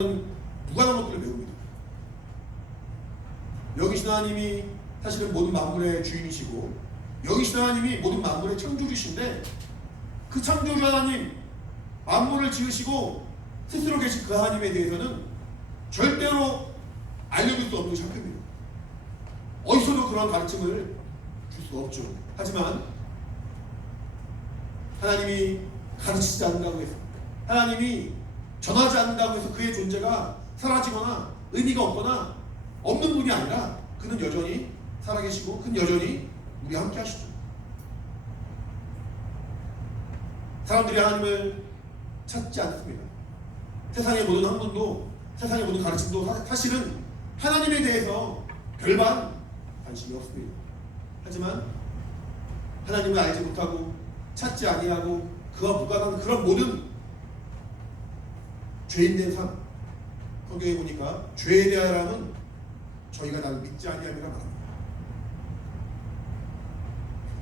무관한 것들을 배웁니다. 여기신 하나님이 사실은 모든 만물의 주인이시고 여기신 하나님이 모든 만물의 창조주신데 그 창조주 하나님, 만물을 지으시고 스스로 계신 그 하나님에 대해서는 절대로 알려줄 수 없는 상태입니다. 어디서도 그런 가르침을 줄 수 없죠. 하지만 하나님이 가르치지 않는다고 해서, 하나님이 전하지 않는다고 해서 그의 존재가 사라지거나 의미가 없거나 없는 분이 아니라 그는 여전히 살아계시고 그는 여전히 우리와 함께 하시죠. 사람들이 하나님을 찾지 않습니다. 세상의 모든 학문도, 세상의 모든 가르침도 사실은 하나님에 대해서 별반 관심이 없습니다. 하지만 하나님을 알지 못하고 찾지 아니하고 그와 무관한 그런 모든 죄인된 삶, 성경에 보니까 죄에 대하여는 저희가 나를 믿지 아니함이라 말합니다.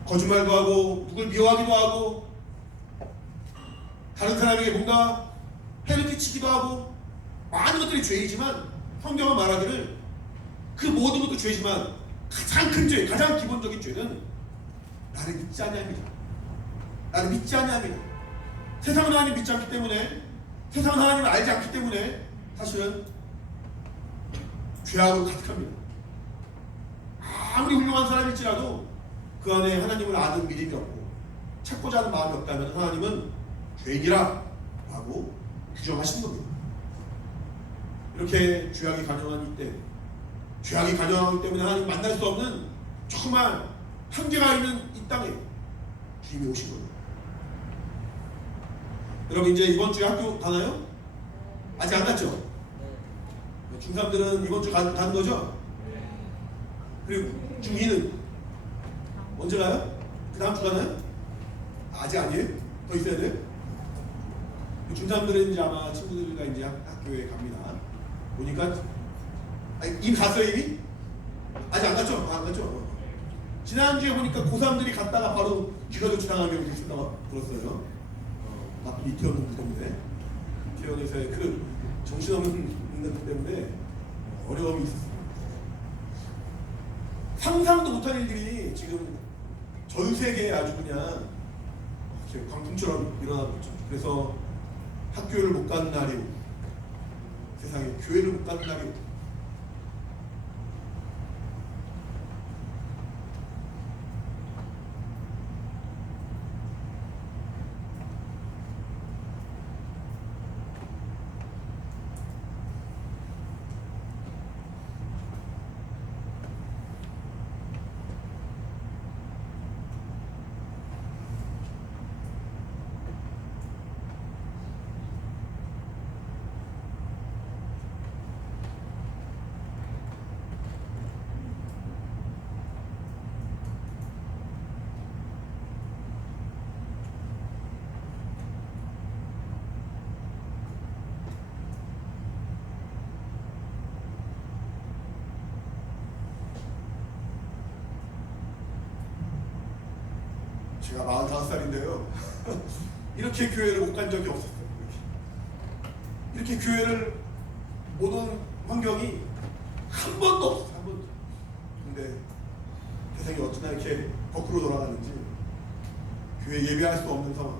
거짓말도 하고 누굴 미워하기도 하고 다른 사람에게 뭔가 해를 끼치기도 하고 많은 것들이 죄이지만 성경은 말하기를 그 모든 것도 죄지만 가장 큰 죄, 가장 기본적인 죄는 나를 믿지 아니함이다. 나를 믿지 아니함이다. 세상은 하나님 믿지 않기 때문에, 세상은 하나님을 알지 않기 때문에 사실은 죄악으로 가득합니다. 아무리 훌륭한 사람일지라도 그 안에 하나님을 아는 믿음이 없고 찾고자 하는 마음이 없다면 하나님은 죄인이라 라고 규정하시는 겁니다. 이렇게 죄악이 간영한 이때, 죄악이 간영하기 때문에 하나님 만날 수 없는 정말 한계가 있는 이 땅에 주님이 오신 겁니다. 여러분 이제 이번 주에 학교 가나요? 아직 안 갔죠? 중3들은 이번 주 가는 거죠? 그리고 중2는 언제 가요? 그 다음 주 가나요? 아직 아니에요? 더 있어야 돼요? 중3들은 이제 아마 친구들과 이제 학교에 갑니다. 보니까 이미 갔어요 이미? 아직 안 갔죠? 안 갔죠? 지난주에 보니까 고3들이 갔다가 바로 기가족 지나가게 있었다고 들었어요. 나쁜 이태원 때문에, 이태원에서의 그 정신없는 것 때문에 어려움이 있었습니다. 상상도 못한 일들이 지금 전 세계에 아주 그냥 광풍처럼 일어나고 있죠. 그래서 학교를 못 가는 날이 오고 세상에 교회를 못 가는 날이 오고 제가 45살인데요. 이렇게 교회를 못 간 적이 없었어요. 이렇게 교회를 못 온 환경이 한 번도 없었어요. 한 번도. 근데 세상이 어쩌나 이렇게 거꾸로 돌아가는지 교회 예배할 수 없는 상황,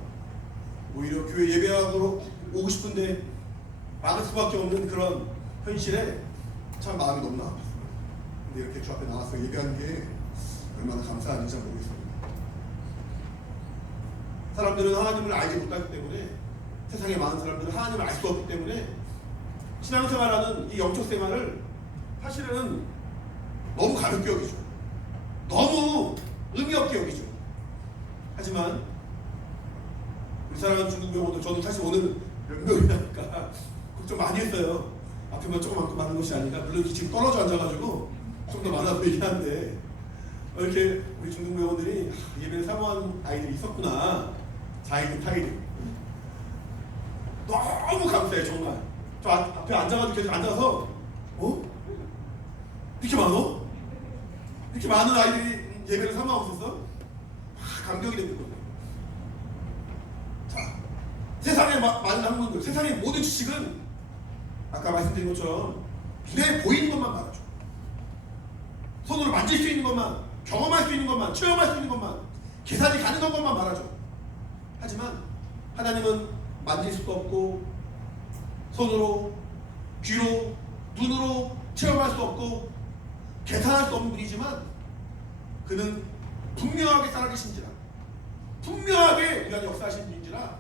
오히려 교회 예배하러 오고 싶은데 막을 수밖에 없는 그런 현실에 참 마음이 너무 아팠어요. 근데 이렇게 주 앞에 나와서 예배하는 게 얼마나 감사한지 모르겠어요. 사람들은 하나님을 알지 못하기 때문에, 세상에 많은 사람들은 하나님을 알 수 없기 때문에 신앙생활하는 이 영적 생활을 사실은 너무 가볍게 여기죠. 너무 의미 없게 여기죠. 하지만 우리 사랑하는 중국 병원도, 저는 사실 오늘 몇 명이니까 걱정 많이 했어요. 앞에만 조금 많은 것이 아니라, 물론 지금 떨어져 앉아가지고 좀 더 많아 보이긴 한데 이렇게 우리 중국 병원들이 예배를 사모하는 아이들이 있었구나. 자이든 타이든 너무 감사해. 정말 저 앞에 앉아가지고 계속 앉아서 이렇게 많어? 이렇게 많은 아이들이 예배를 사모하고 있었어? 감격이 되는 거예요. 자, 세상의 많은 학문들, 세상의 모든 지식은 아까 말씀드린 것처럼 눈에 보이는 것만 말하죠. 손으로 만질 수 있는 것만, 경험할 수 있는 것만, 체험할 수 있는 것만, 계산이 가능한 것만 말하죠. 하지만 하나님은 만질 수도 없고 손으로, 귀로, 눈으로 체험할 수 없고 계산할 수 없는 분이지만 그는 분명하게 살아계신지라, 분명하게 우리 안에 역사하신 분인지라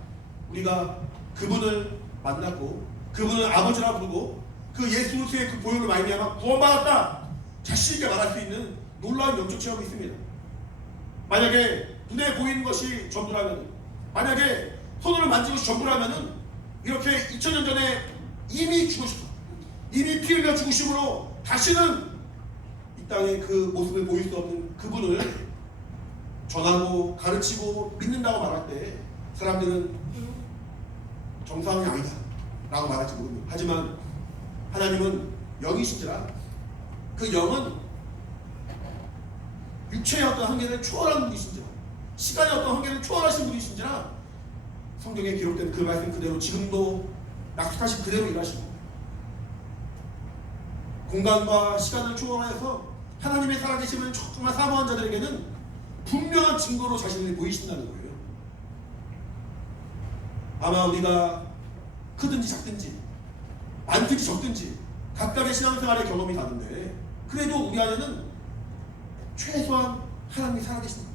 우리가 그분을 만났고 그분을 아버지라고 부르고 그 예수 그리스도의 그 보혈로 말미암아 구원받았다 자신있게 말할 수 있는 놀라운 영적 체험이 있습니다. 만약에 눈에 보이는 것이 전부라면, 만약에 손으로 만지는 것이 전부라면 이렇게 2000년 전에 이미 죽으시고 이미 피 흘려 죽으심으로 다시는 이 땅에 그 모습을 보일 수 없는 그분을 전하고 가르치고 믿는다고 말할 때 사람들은 정상이 아니다 라고 말할지 모릅니다. 하지만 하나님은 영이신지라 그 영은 육체의 어떤 한계를 초월하는 분이신지라, 시간의 어떤 한계를 초월하신 분이신지라 성경에 기록된 그 말씀 그대로 지금도 약속하신 그대로 일하시고 공간과 시간을 초월하여서 하나님의 살아계심을 정말 사모한 자들에게는 분명한 증거로 자신을 보이신다는 거예요. 아마 우리가 크든지 작든지 많든지 적든지 각각의 신앙생활의 경험이 다른데 그래도 우리 안에는 최소한 하나님이 살아계신다,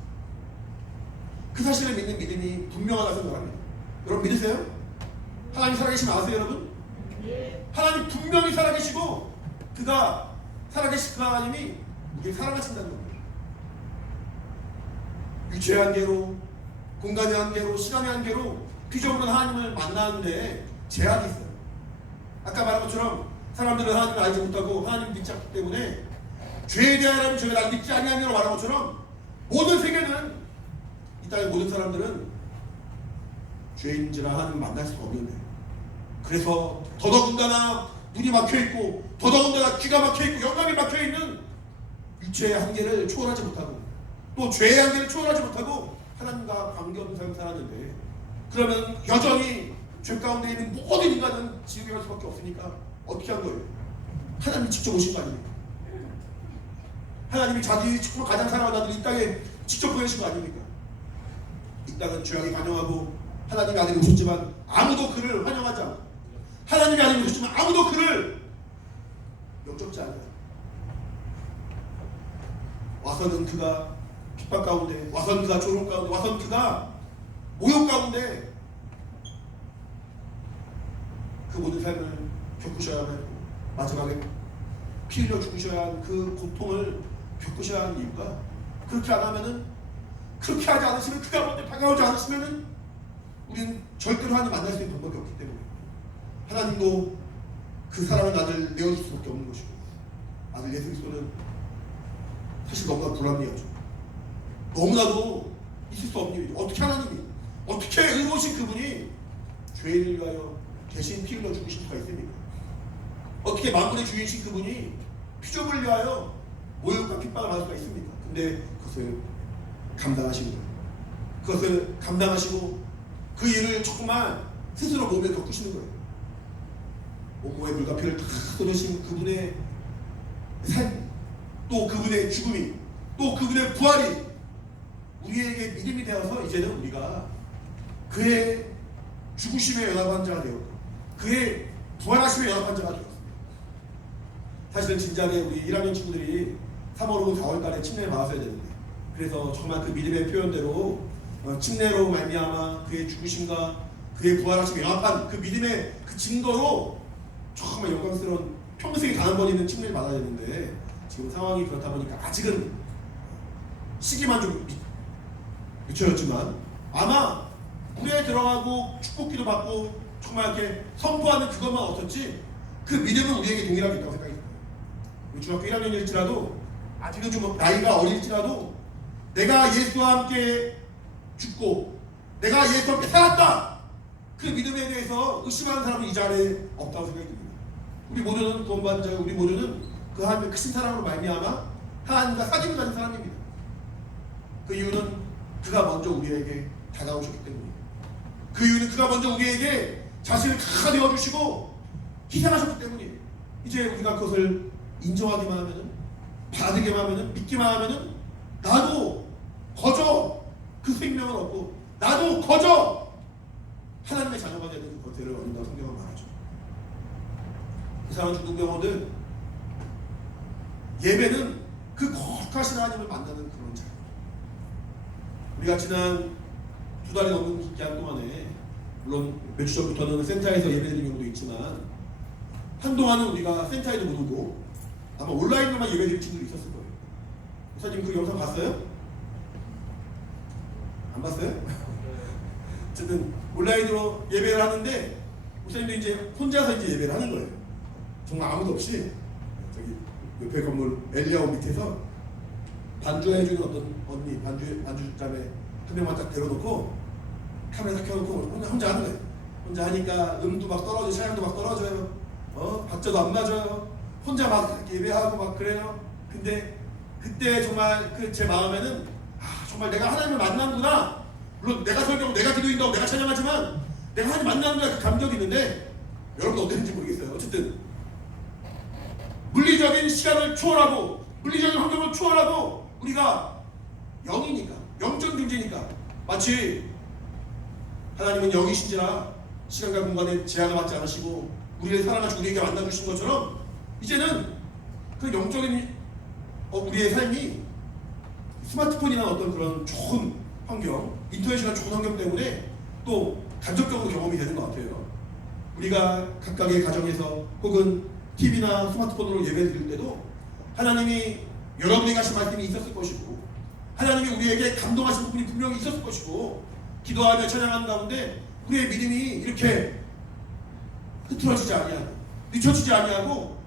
그 사실을 믿는 믿음이 분명하다고 생각합니다. 여러분 믿으세요? 하나님 살아계시면 아세요 여러분? 하나님 분명히 살아계시고 그가 살아계신 그 하나님이 우리에게 살아계신다는 겁니다. 육체의 한계로, 공간의 한계로, 시간의 한계로 피조물은 하나님을 만나는데 제약이 있어요. 아까 말한 것처럼 사람들은 하나님을 알지 못하고 하나님을 믿지 않기 때문에 죄에 대하여는 저희가 날 믿지 아니하냐고 말한 것처럼 모든 세계는, 이 땅의 모든 사람들은 죄인지라 하나님을 만날 수가 없는데, 그래서 더더군다나 눈이 막혀있고 더더군다나 귀가 막혀있고 영감이 막혀있는 육체의 한계를 초월하지 못하고 또 죄의 한계를 초월하지 못하고 하나님과 관계없는 삶을 살았는데, 그러면 여전히 죄 가운데 있는 모든 인간은 지옥에 갈 수밖에 없으니까 어떻게 한 거예요? 하나님이 직접 오신 거 아닙니까? 하나님이 자기 정말 가장 사랑하는 아들 이 땅에 직접 보내신 거 아닙니까? 이 땅은 죄악이 관영하고 하나님이 아들이 오셨지만 아무도 그를 환영하지 않아. 하나님이 아들이 오셨지만 아무도 그를 영접지 않아요. 와서는 그가 핍박 가운데, 와서는 그가 조롱 가운데, 와서는 그가 모욕 가운데 그 모든 삶을 겪으셔야 하고 마지막에 피 흘려 죽으셔야 한 그 고통을 겪으셔야 하는 이유가, 그렇게 안 하면은, 그렇게 하지 않으시면, 그가 먼저 다가오지 않으시면은 우리는 절대로 하나님 만날 수 있는 방법이 없기 때문에 하나님도 그 사랑하는 아들 내어줄 수밖에 없는 것이고, 아들 예수 그리스도는 사실 너무나 불합리하죠. 너무나도 있을 수 없는 일이죠. 어떻게 하나님이, 어떻게 의로우신 그분이 죄인을 위하여 대신 피 흘려 죽으실 수가 있습니까? 어떻게 만물의 주인이신 그분이 피조물을 위하여 모욕과 핍박을 받을 수가 있습니까? 근데 그것을 감당하시는 거예요. 그것을 감당하시고 그 일을 정말 스스로 몸에 겪으시는 거예요. 온몸에 물과 피를 다 쏟으신 그분의 삶, 또 그분의 죽음이, 또 그분의 부활이 우리에게 믿음이 되어서 이제는 우리가 그의 죽으심에 연합한 자가 되었고 그의 부활하심에 연합한 자가 되었습니다. 사실은 진작에 우리 1학년 친구들이 3월, 5월, 4월 달에 침례에 나왔어야 되는데, 그래서 정말 그 믿음의 표현대로 침례로 말미암아 그의 죽으심과 그의 부활하심에 연합한 그 믿음의 그 증거로 정말 영광스러운 평생에 단 한 번 있는 침례를 받아야 되는데, 지금 상황이 그렇다 보니까 아직은 시기만 좀 늦춰졌지만 아마 물에 들어가고 축복기도 받고 정말 이렇게 선포하는 그것만 없었지 그 믿음은 우리에게 동일하게 있다고 생각이 듭니다. 우리 중학교 1학년일지라도 아직은 좀 나이가 어릴지라도 내가 예수와 함께 죽고 내가 예수와 함께 살았다, 그 믿음에 대해서 의심하는 사람은 이 자리에 없다고 생각이 듭니다. 우리 모두는 구원받은 자고 우리 모두는 그 하나님의 크신 사랑으로 말미암아 하나님과 사귐을 가진 사람입니다. 그 이유는 그가 먼저 우리에게 다가오셨기 때문입니다. 그 이유는 그가 먼저 우리에게 자신을 다 내어주시고 희생하셨기 때문에 이제 우리가 그것을 인정하기만 하면은, 받으기만 하면은, 믿기만 하면은 나도 거저 그 생명을 얻고 나도 거저 하나님의 자녀가 되는 그 권세를 얻는다고 성경은 말하죠. 이상한 중국 영혼들, 예배는 그 거룩하신 하나님을 만나는 그런 자리입니다. 우리가 지난 2달이 넘는 기간 동안에, 물론 몇 주 전부터는 센터에서 예배드리는 경우도 있지만, 한동안은 우리가 센터에도 못 오고 아마 온라인으로만 예배드릴 친구도 있었을 거예요. 목사님 그 영상 봤어요? 안 봤어요? 어쨌든 온라인으로 예배를 하는데 목사님도 이제 혼자서 이제 예배를 하는 거예요. 정말 아무도 없이 저기 옆에 건물 엘리아오 밑에서 반주해주는 어떤 언니, 반주자매 한 명만 딱 데려놓고 카메라 딱 켜놓고 혼자 하는 거예요. 혼자 하니까 음도 막 떨어져요. 찬양도 막 떨어져요. 박자도 안 맞아요. 혼자 막 예배하고 막 그래요. 근데 그때 정말 그 제 마음에는 정말 내가 하나님을 만나는구나. 물론 내가 설교하고 내가 기도인다고 내가 찬양하지만 내가 하나님 만나는구나 그 감격이 있는데, 여러분 어땠는지 모르겠어요. 어쨌든 물리적인 시간을 초월하고 물리적인 환경을 초월하고 우리가 영이니까, 영적 존재니까, 마치 하나님은 영이신지라 시간과 공간에 제한을 받지 않으시고 우리를 사랑하시고 우리에게 만나주신 것처럼 이제는 그 영적인 우리의 삶이 스마트폰이나 어떤 그런 좋은 환경, 인터넷이나 좋은 환경 때문에 또 간접적으로 경험이 되는 것 같아요. 우리가 각각의 가정에서 혹은 TV나 스마트폰으로 예배 드릴 때도 하나님이 여러분에게 하신 말씀이 있었을 것이고, 하나님이 우리에게 감동하신 부분이 분명히 있었을 것이고, 기도하며 찬양하는 가운데 우리의 믿음이 이렇게 흐트러지지 아니하고 늦춰지지 아니하고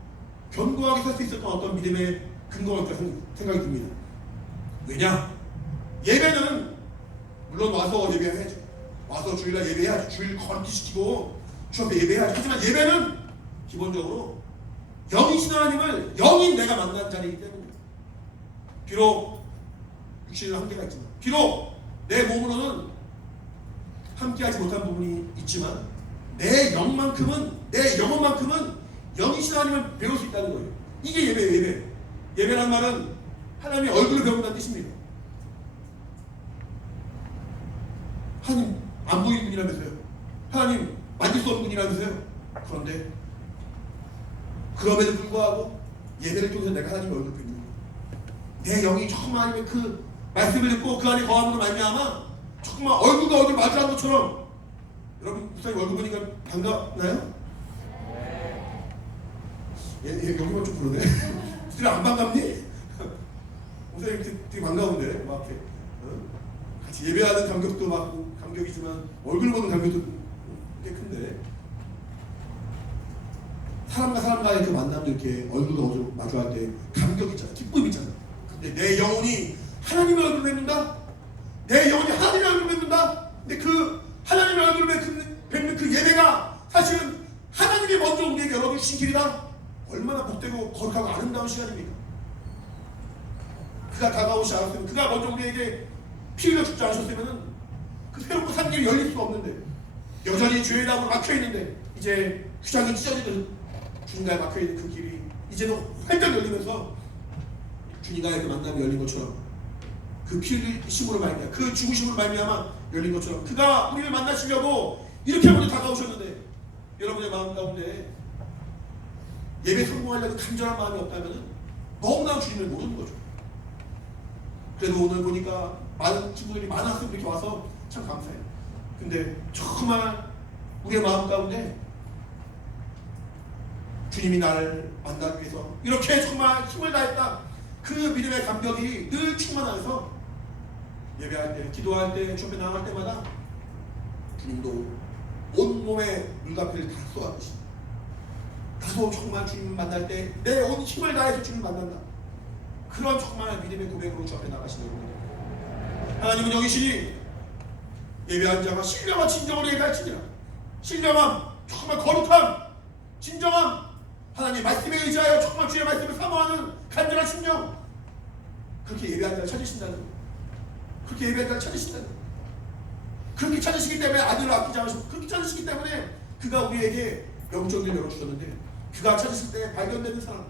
견고하게 설 수 있었던 어떤 믿음의 근거가 있다고 생각이 듭니다. 왜냐? 예배는 물론 와서 예배해야죠. 와서 주일날 예배해야죠. 주일 거룩히 시키고 주 앞에 예배해야죠. 하지만 예배는 기본적으로 영이신 하나님을 영인 내가 만난 자리이기 때문에, 비록 육신은 한계가 있지만, 비록 내 몸으로는 함께하지 못한 부분이 있지만 내 영만큼은, 내 영혼만큼은 영이신 하나님을 배울 수 있다는 거예요. 이게 예배예요. 예배. 예배란 말은 하나님의 얼굴을 배운다는 뜻입니다. 하나님 안 보이는 분이라면서요. 하나님 만질 수 없는 분이라면서요. 그런데 그럼에도 불구하고 예배를 통해서 내가 하나님의 얼굴을 뵙는 거예요. 내 영이 정말 하나님의 그 말씀을 듣고 그 안에 거함으로 말미암아 정말 얼굴과 얼굴 마주한 것처럼, 여러분 목사님 얼굴 보니까 반갑나요? 여기만 좀 그러네. 목사님 안 반갑니? 목사님 되게 반가운데 막 이렇게 같이 예배하는 감격도 막 감격이지만 얼굴 보는 감격도 꽤 큰데, 사람과 사람과의 그 만남도 이렇게 얼굴과 얼굴 마주할 때 감격이 있잖아, 기쁨이 있잖아. 근데 내 영혼이 하나님의 얼굴을 뵙는다? 내 영혼이 하나님의 얼굴을 뵙는다? 근데 그 하나님의 얼굴을 뵙는 그 예배가 사실은 하나님이 먼저 우리에게 열어주신 길이다? 얼마나 복되고 거룩하고 아름다운 시간입니까? 그가 다가오지 않았으면, 그가 먼저 우리에게 피 흘려 죽지 않으셨으면 그 새롭고 산 길이 열릴 수가 없는데, 여전히 죄의 답으로 막혀있는데, 이제 휘장이 찢어지는 주님과의 막혀있는 그 길이 이제는 활짝 열리면서 주님과의 그 만남이 열린 것처럼, 그 피 흘리심으로 말미암아, 그 죽으심으로 말미암아 열린 것처럼 그가 우리를 만나시려고 이렇게 먼저 다가오셨는데, 여러분의 마음 가운데 예배 성공하려는 간절한 마음이 없다면 너무나 주님을 모르는 거죠. 그래도 오늘 보니까 많은 친구들이 많았으면 이렇게 와서 참 감사해요. 근데 정말 우리의 마음 가운데 주님이 나를 만나기 위해서 이렇게 정말 힘을 다했다, 그 믿음의 감격이 늘 충만해서 예배할 때, 기도할 때, 주 앞에 나갈 때마다 주님도 온몸에 물가피를 다 쏘아주시, 나도 정말 주님을 만날 때 내 온 힘을 다해서 주님을 만난다, 그런 정말 믿음의 고백으로 주 앞에 나가시는 겁니다. 하나님은 여기시니 예배한 자가 신령한 진정으로 예배할지니라. 신령함, 정말 거룩함, 진정함, 하나님 말씀에 의지하여 정말 주의 말씀을 사모하는 간절한 심령, 그렇게 예배한 자를 찾으신다는 거예요. 그렇게 예배한 자를 찾으신다는 거예요. 그렇게 찾으시기 때문에 아들을 아끼지 않으시고, 그렇게 찾으시기 때문에 그가 우리에게 영적인 길 열어주셨는데 그가 찾으실 때 발견되는 사람,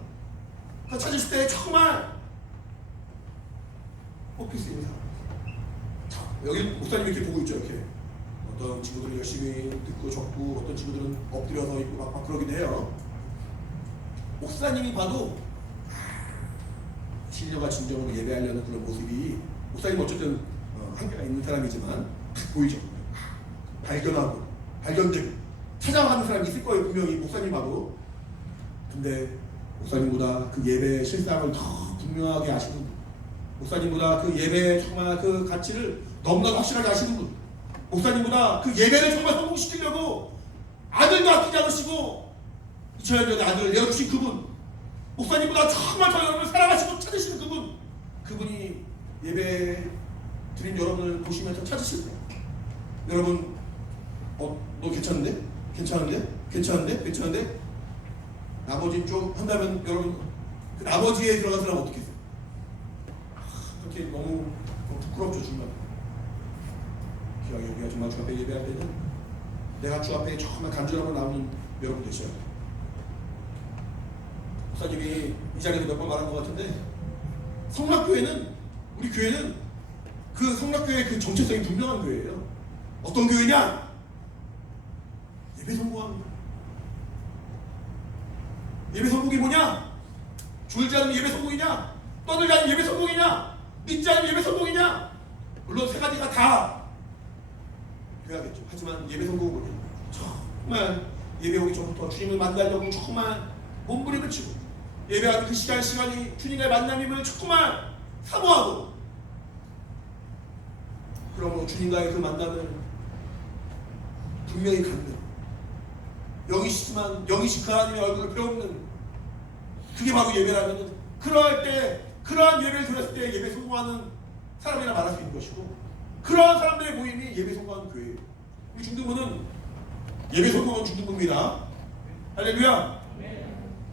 그가 찾으실 때 정말 뽑힐 수 있는 사람. 자, 여기 목사님이 이렇게 보고 있죠. 이렇게 어떤 친구들은 열심히 듣고 적고 어떤 친구들은 엎드려서 있고 막 그러기도 해요. 목사님이 봐도 신령과 진정으로 예배하려는 그런 모습이, 목사님 어쨌든 한계가 있는 사람이지만 보이죠. 발견하고 발견되고 찾아가는 사람이 있을 거예요. 분명히 목사님 봐도. 근데 목사님보다 그 예배의 실상을 더 분명하게 아시는 분, 목사님보다 그 예배의 정말 그 가치를 너무나도 확실하게 아시는 분, 목사님보다 그 예배를 정말 성공시키려고 아들도 아끼지 않으시고 2000년 전에 아들을 내어주신 그분, 목사님보다 정말 저 여러분을 사랑하시고 찾으시는 그분, 그분이 예배 드린 여러분을 보시면서 찾으실 때 여러분 너 괜찮은데? 괜찮은데? 괜찮은데? 괜찮은데? 나머지 좀 한다면 여러분 그 나머지에 들어간 사람 어떻게 했어요? 그렇게 너무 부끄럽죠. 정말 우리가 정말 주 앞에 예배할 때는 내가 주 앞에 정말 간절하고 나오는 여러분 되셔야 돼요. 목사님이 이 자리에서 몇 번 말한 것 같은데, 성락교회는, 우리 교회는 그 성락교회의 그 정체성이 분명한 교회예요. 어떤 교회냐? 예배 성공하는 거예요. 예배 성공이 뭐냐? 졸지 않으면 예배 성공이냐? 떠들지 않으면 예배 성공이냐? 믿지 않으면 예배 성공이냐? 물론 세 가지가 다 돼야겠죠. 하지만 예배 성공은 뭐냐? 정말 예배 오기 전부터 주님을 만나려고 정말 몸부림을 치고 예배하는 그 시간이 주님의 만남임을 정말 사모하고, 그러므로 주님과의 그 만남을 분명히 갖는, 영이시지만 영이신 그 하나님의 얼굴을 배우는, 그게 바로 예배라면 그러할 때, 그러한 예배를 드렸을 때 예배 성공하는 사람이라 말할 수 있는 것이고, 그러한 사람들의 모임이 예배 성공하는 교회예요. 우리 중등부는 예배 성공은 중등부입니다. 할렐루야.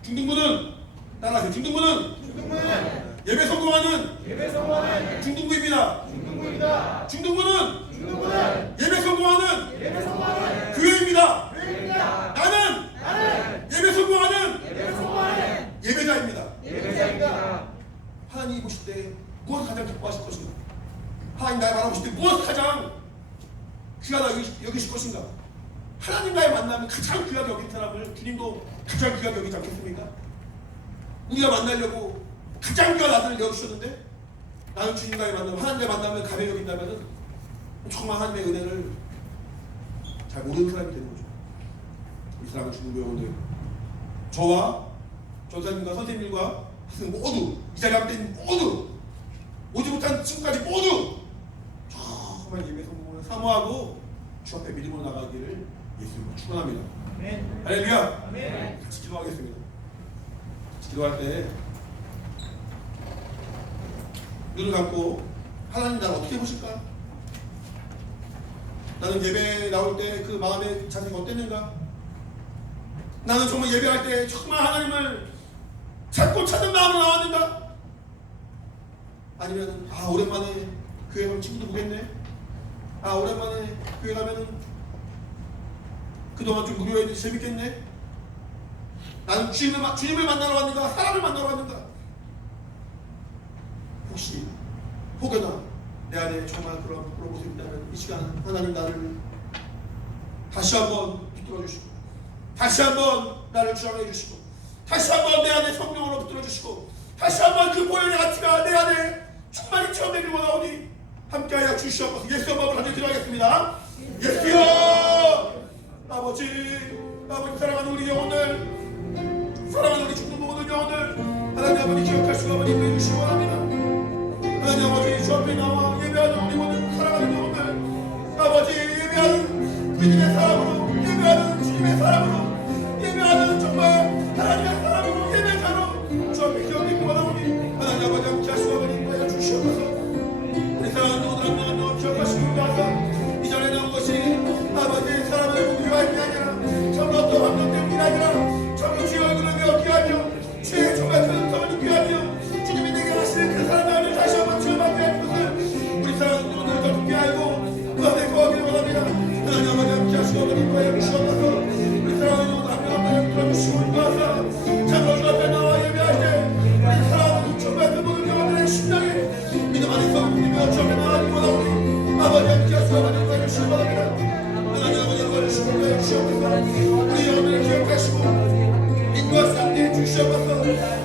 중등부는 따라하세요. 중등부는 예배 성공하는 중등부입니다. 중등부는 예배 성공하는 교회입니다. 나는 예배 성공하는 예배자입니다. 하나님이 보실 때 무엇을 가장 기뻐하실 것인가? 하나님 나를 바라보실 때 무엇을 가장 귀하다 여기실 것인가? 하나님과의 만남을 가장 귀하게 여긴 사람을 주님도 가장 귀하게 여기지 않겠습니까? 우리가 만나려고 가장 귀한 아들을 내어주셨는데, 나는 주님과의 만남, 하나님과의 만남을 가벼이 여긴다면 정말 하나님의 은혜를 잘 모르는 사람이 되는 거죠. 우리 사랑하는 주님 여러분들, 저와 전사님과 선생님과 학생 모두, 이 자리에 함께인 모두, 오지 못한 친구까지 모두 정말 예배 성공을 사모하고 주 앞에 믿음으로 나가기를 예수님으로 축원합니다. 할렐루야. 같이 기도하겠습니다. 기도할 때 눈을 감고 하나님 나를 어떻게 보실까? 나는 예배 나올 때 그 마음의 자세가 어땠는가? 나는 정말 예배할 때 정말 하나님을 찾고 찾는 마음으로 나왔는가? 아니면 오랜만에 교회 가면 친구도 보겠네? 오랜만에 교회 가면은 그동안 좀 무료했는데 재밌겠네? 나는 주님을 만나러 왔는가? 사람을 만나러 왔는가? 혹여나 내 안에 정말 그런 모습이 있다면 이 시간 하나님 나를 다시 한번 붙들어 주시고, 다시 한번 나를 주장해 주시고, 다시 한번 내 안에 성령으로 붙들어 주시고, 다시 한번 그 보혈의 가치가 내 안에 충만히 체험되길 원하오니 함께하여 주시옵소서. 예수의 법을 하며 기도하겠습니다. 예수여, 아버지 사랑하는 우리 영혼들, 사랑하는 우리 중등 모든 영혼들, 하나님 아버지 기억할 수가 아버지 인도해 주시기 원합니다. 하나님 아버지 주 앞에 나와 예배하는 우리 모든 사랑하는 영혼들, 아버지 예배하는 믿음의 사람으로, 예배하는 주님의 사람으로, 예배하는 정말 하나님의 사람으로, 예배자로 주 앞에 기억되기 원하오니 하나님 아버지 함께 하시고 아버지 인도해 주시옵소서. 우리 사랑하는 모든 한 명 한 명 기억하시기 위하여 이 자리에 나온 것이 아버지 사람을 보기 위함이 아니라 정말 어떤 환경 때문이 아니라 정말 주의 얼굴을 배웠기 하며 주의 정말 큰 성을 느끼 하며 주님이 내게 하시는 그 사랑을 다시 한번 체험하게 할 것을 인도하시고 함께해 주시옵소서.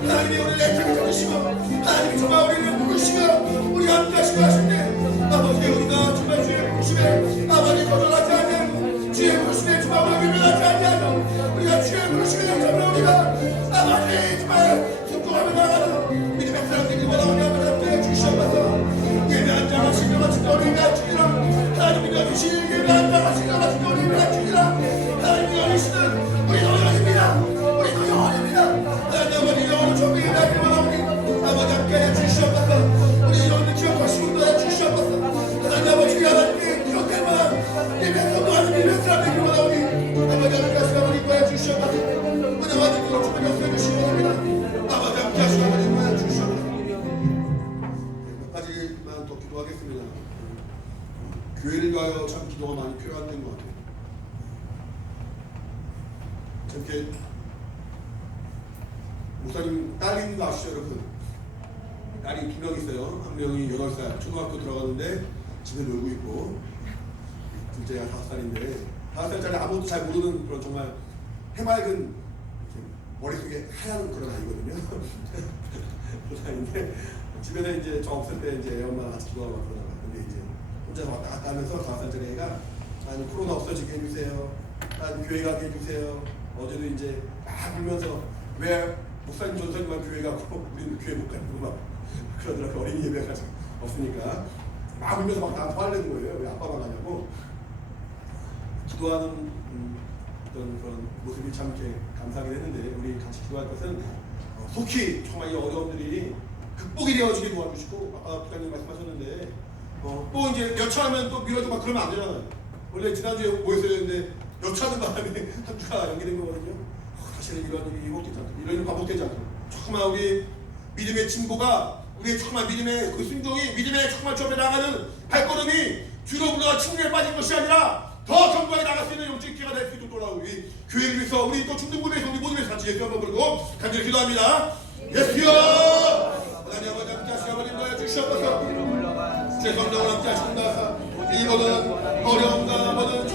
하나님이 오늘 애착을 잡으시고 하나님이 정말 우리를 부르시고 우리 함께하시고 하신대 아버지 우리가 정말 주의 부르심에 아버지 거절하지 않는 주의 부르심에 정말 우리가 밀면하지 않는 우리가 주의 부르심에 정말 우리가 아버지 정말 순종하며 나아가는 믿음의 사람들이 원하오니 아버지 함께해 주시옵소서. 예배한 자가 신령한 진도를 갖추리라. 하나님 믿어주시는 예배한 자가 신령한 진도를 갖추리라. 하나님 믿어주시는 우리 영혼입니다. 우리 영혼입니다. 하나님 아버지 영혼을 정리 예배하기 원하오니 아버지 함께해 주시옵소서. 우리 영혼을 기억하시고 인도해 주시옵소서. 하나님 아버지 하나님께 이렇게 만한 예배 성공하는 예배 사람들이 원하오니 아버지 함께하시고 아버지 인도해 주시옵소서. 은혜와 기쁨으로 주님 역사해 주시기 원합니다. 아버지 함께하시고 아버지 인도해 주시옵소서. 몇 가지만 더 기도하겠습니다. 교회를 위하여 참 기도가 많이 필요한 것 같아요. 이렇게 목사님 딸인 거 아시죠 여러분? 딸이 2명 있어요. 한 명이 8살 초등학교 들어가는데 집에 놀고 있고 둘째가 5살인데 5살짜리 아무것도 잘 모르는 그런 정말 해맑은 머릿속에 하얀 그런 아이거든요. 그런 아이인데 집에서 이제 저 없을 때 이제 애 엄마랑 같이 기도하고 그러다가 근데 이제 혼자 왔다 갔다 하면서 5살짜리 애가 나는 코로나 없어지게 해주세요. 나는 교회 가게 해주세요. 어제도 이제 막 울면서 왜 목사님 전사님만 교회 가고 우리는 교회 못 가는 거 막 그러더라고. 어린이 예배가 없으니까 막 울면서 막 나한테 화를 내는 거예요. 왜 아빠만 가냐고. 기도하는 어떤 그런 모습이 참 이렇게 감사하게 되는데 우리 같이 기도할 것은 속히 정말 이 어려움들이 극복이 되어지게 도와주시고 아까 부장님 말씀하셨는데 또 이제 여차하면 또 미뤄도 막 그러면 안 되잖아요. 원래 지난주에 모였어야 했는데 여차하는 바람에 한 주가 연기된 거거든요. 다시는 이런 일이 반복되지 않도록 이런 일이 반복되지 않도록 정말 우리 믿음의 진보가 우리의 정말 믿음의 그 순종이 믿음의 정말 주 앞에 나가는 발걸음이 뒤로 물러가 침묵에 빠진 것이 아니라 더 견고하게 나갈 수 있는 영적 기회가 될 수 있도록 돌아오고 우리 교회를 위해서 우리 또 중등부에서 우리 모든 위해서 같이 예수 한번 부르고 간절히 기도합니다. 예수여 하나님 아버지 함께 하시고 아버님 도와 주시옵소서. 제 성령을 함께 하신다 이 모든 어려움과 모든